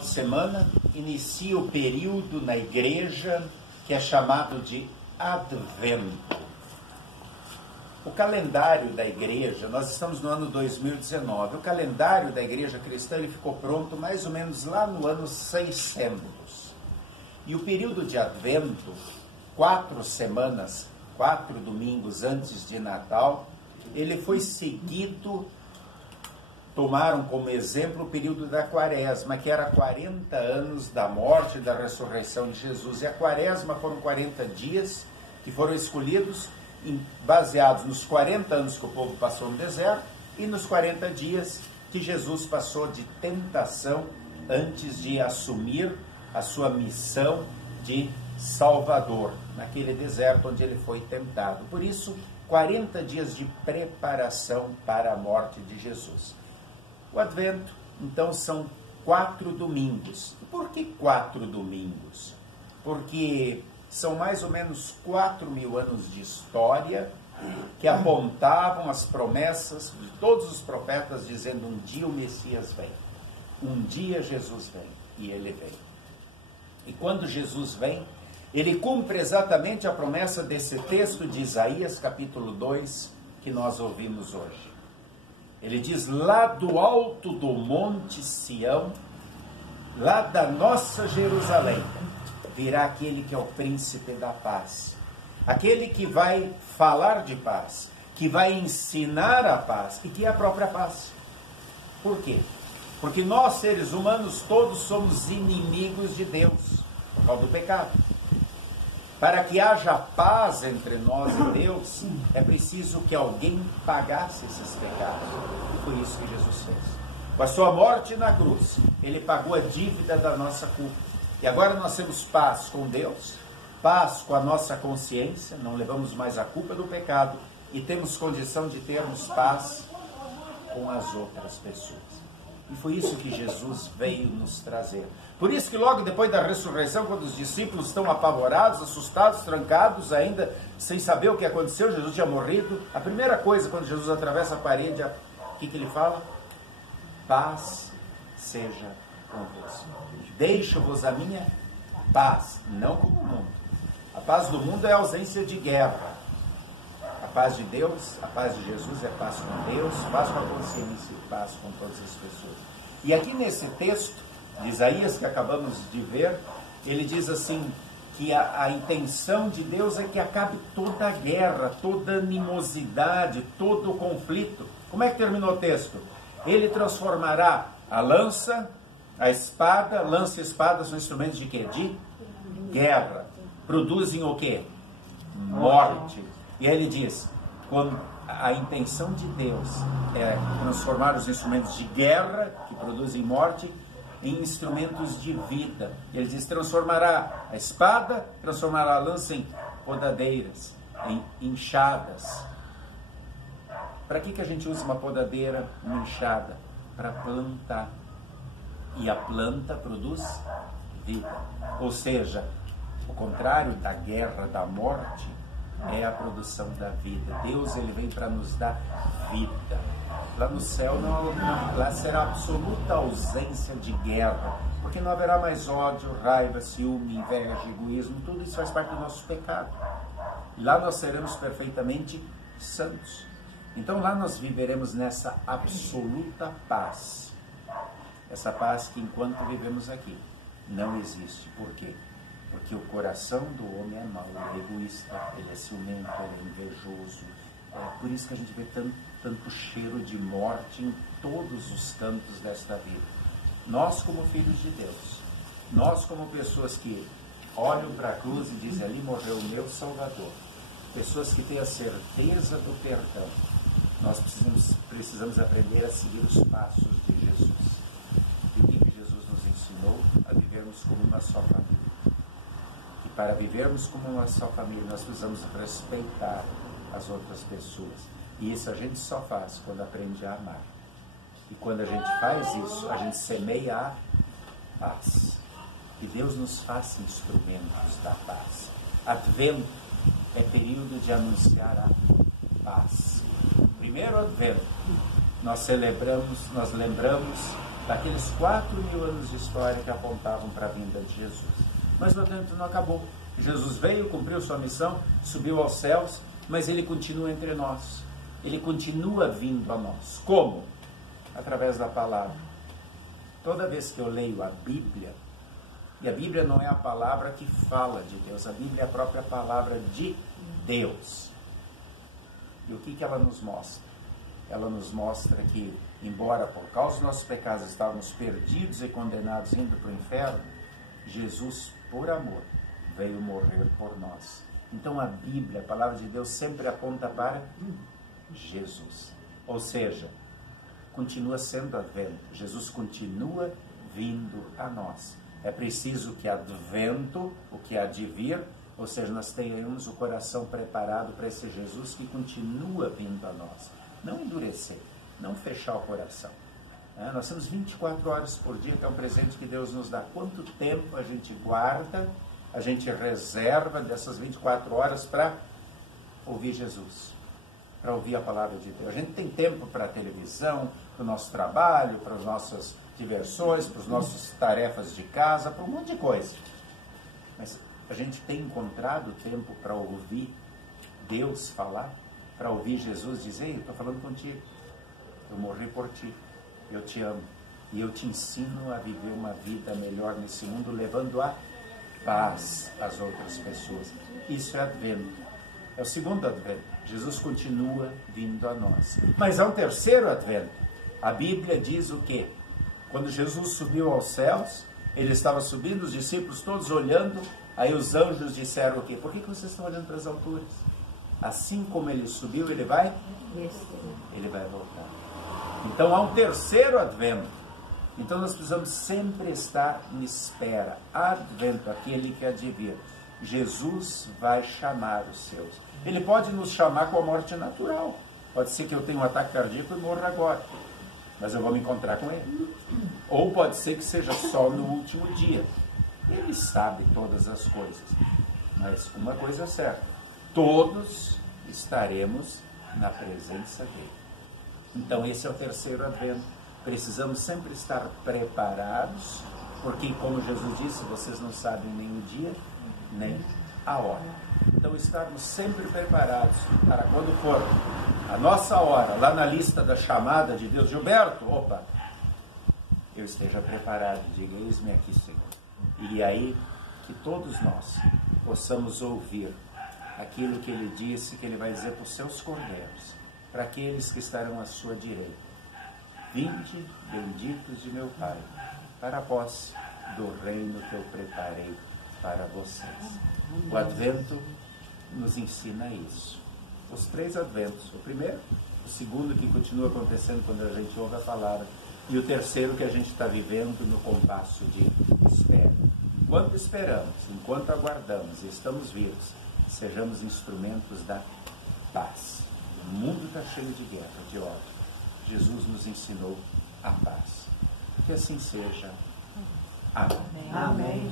de semana inicia o período na igreja que é chamado de Advento. O calendário da igreja, nós estamos no ano 2019, o calendário da igreja cristã ele ficou pronto mais ou menos lá no ano 600. E o período de Advento, 4 semanas, 4 domingos antes de Natal, ele foi seguido, tomaram como exemplo o período da Quaresma, que era 40 anos da morte e da ressurreição de Jesus. E a Quaresma foram 40 dias que foram escolhidos, baseados nos 40 anos que o povo passou no deserto e nos 40 dias que Jesus passou de tentação antes de assumir a sua missão de Salvador, naquele deserto onde ele foi tentado. Por isso, 40 dias de preparação para a morte de Jesus. O Advento, então, são 4 domingos. E por que 4 domingos? Porque são mais ou menos 4.000 anos de história que apontavam as promessas de todos os profetas, dizendo: um dia o Messias vem, um dia Jesus vem, e ele vem. E quando Jesus vem, ele cumpre exatamente a promessa desse texto de Isaías, capítulo 2, que nós ouvimos hoje. Ele diz: lá do alto do monte Sião, lá da nossa Jerusalém, virá aquele que é o príncipe da paz, aquele que vai falar de paz, que vai ensinar a paz e que é a própria paz. Por quê? Porque nós, seres humanos, todos somos inimigos de Deus, por causa do pecado. Para que haja paz entre nós e Deus, é preciso que alguém pagasse esses pecados. E foi isso que Jesus fez. Com a sua morte na cruz, ele pagou a dívida da nossa culpa. E agora nós temos paz com Deus, paz com a nossa consciência, não levamos mais a culpa do pecado e temos condição de termos paz com as outras pessoas. E foi isso que Jesus veio nos trazer. Por isso que logo depois da ressurreição, quando os discípulos estão apavorados, assustados, trancados, ainda sem saber o que aconteceu, Jesus tinha morrido, a primeira coisa, quando Jesus atravessa a parede, o que ele fala? Paz seja convosco. Deixo-vos a minha paz, não como o mundo. A paz do mundo é a ausência de guerra. A paz de Deus, a paz de Jesus é paz com Deus, paz com a consciência e paz com todas as pessoas. E aqui nesse texto de Isaías que acabamos de ver, ele diz assim, que a intenção de Deus é que acabe toda a guerra, toda a animosidade, todo o conflito. Como é que terminou o texto? Ele transformará a lança, a espada. Lança e espada são instrumentos de quê? De guerra. Produzem o quê? Morte. E aí ele diz, quando a intenção de Deus é transformar os instrumentos de guerra, que produzem morte, em instrumentos de vida. Ele diz, transformará a espada, transformará a lança em podadeiras, em enxadas. Para que a gente usa uma podadeira, uma enxada? Para plantar. E a planta produz vida. Ou seja, o contrário da guerra, da morte, é a produção da vida. Deus, ele vem para nos dar vida. Lá no céu, lá será absoluta ausência de guerra, porque não haverá mais ódio, raiva, ciúme, inveja, egoísmo, tudo isso faz parte do nosso pecado. E lá nós seremos perfeitamente santos. Então lá nós viveremos nessa absoluta paz. Essa paz que enquanto vivemos aqui não existe. Por quê? Porque o coração do homem é mau, ele é egoísta, ele é ciumento, ele é invejoso. É por isso que a gente vê tanto cheiro de morte em todos os cantos desta vida. Nós, como filhos de Deus, nós, como pessoas que olham para a cruz e dizem, ali morreu o meu Salvador, pessoas que têm a certeza do perdão, nós precisamos aprender a seguir os passos de Jesus. E o que Jesus nos ensinou? A vivermos como uma só família. E para vivermos como uma só família, nós precisamos respeitar as outras pessoas. E isso a gente só faz quando aprende a amar. E quando a gente faz isso, a gente semeia a paz. Que Deus nos faça instrumentos da paz. Advento é período de anunciar a paz. Primeiro Advento, nós lembramos daqueles 4.000 anos de história que apontavam para a vinda de Jesus. Mas o Advento não acabou. Jesus veio, cumpriu sua missão, subiu aos céus, mas ele continua entre nós. Ele continua vindo a nós. Como? Através da palavra. Toda vez que eu leio a Bíblia, e a Bíblia não é a palavra que fala de Deus, a Bíblia é a própria palavra de Deus. E o que ela nos mostra? Ela nos mostra que, embora por causa dos nossos pecados estávamos perdidos e condenados indo para o inferno, Jesus, por amor, veio morrer por nós. Então a Bíblia, a palavra de Deus, sempre aponta para Jesus. Ou seja, continua sendo Advento. Jesus continua vindo a nós. É preciso que Advento, o que há de vir, ou seja, nós tenhamos o coração preparado para esse Jesus que continua vindo a nós. Não endurecer, não fechar o coração. Nós temos 24 horas por dia, que é um presente que Deus nos dá. Quanto tempo a gente guarda, a gente reserva dessas 24 horas para ouvir Jesus, para ouvir a palavra de Deus? A gente tem tempo para a televisão, para o nosso trabalho, para as nossas diversões, para as nossas tarefas de casa, para um monte de coisa. Mas a gente tem encontrado tempo para ouvir Deus falar, para ouvir Jesus dizer: eu estou falando contigo, eu morri por ti, eu te amo, e eu te ensino a viver uma vida melhor nesse mundo, levando a paz às outras pessoas. Isso é Advento. É o segundo Advento. Jesus continua vindo a nós. Mas há um terceiro Advento. A Bíblia diz o quê? Quando Jesus subiu aos céus, ele estava subindo, os discípulos todos olhando, aí os anjos disseram o quê? Por que vocês estão olhando para as alturas? Assim como ele subiu, ele vai? Ele vai voltar. Então há um terceiro Advento. Então nós precisamos sempre estar em espera. Advento, aquele que há de vir. Jesus vai chamar os seus. Ele pode nos chamar com a morte natural. Pode ser que eu tenha um ataque cardíaco e morra agora, mas eu vou me encontrar com ele. Ou pode ser que seja só no último dia. Ele sabe todas as coisas. Mas uma coisa é certa: todos estaremos na presença dele. Então esse é o terceiro Advento. Precisamos sempre estar preparados, porque, como Jesus disse, vocês não sabem nem o dia, nem a hora. Então, estarmos sempre preparados para quando for a nossa hora, lá na lista da chamada de Deus: Gilberto, opa, eu esteja preparado, diga: eis-me aqui, Senhor. E aí, que todos nós possamos ouvir aquilo que ele disse, que ele vai dizer para os seus cordeiros, para aqueles que estarão à sua direita: vinde, benditos de meu Pai, para a posse do reino que eu preparei para vocês. O Advento nos ensina isso. Os três Adventos: o primeiro, o segundo, que continua acontecendo quando a gente ouve a palavra, e o terceiro, que a gente está vivendo no compasso de espera. Enquanto esperamos, enquanto aguardamos e estamos vivos, sejamos instrumentos da paz. O mundo está cheio de guerra, de ódio. Jesus nos ensinou a paz. Que assim seja. Amém. Amém.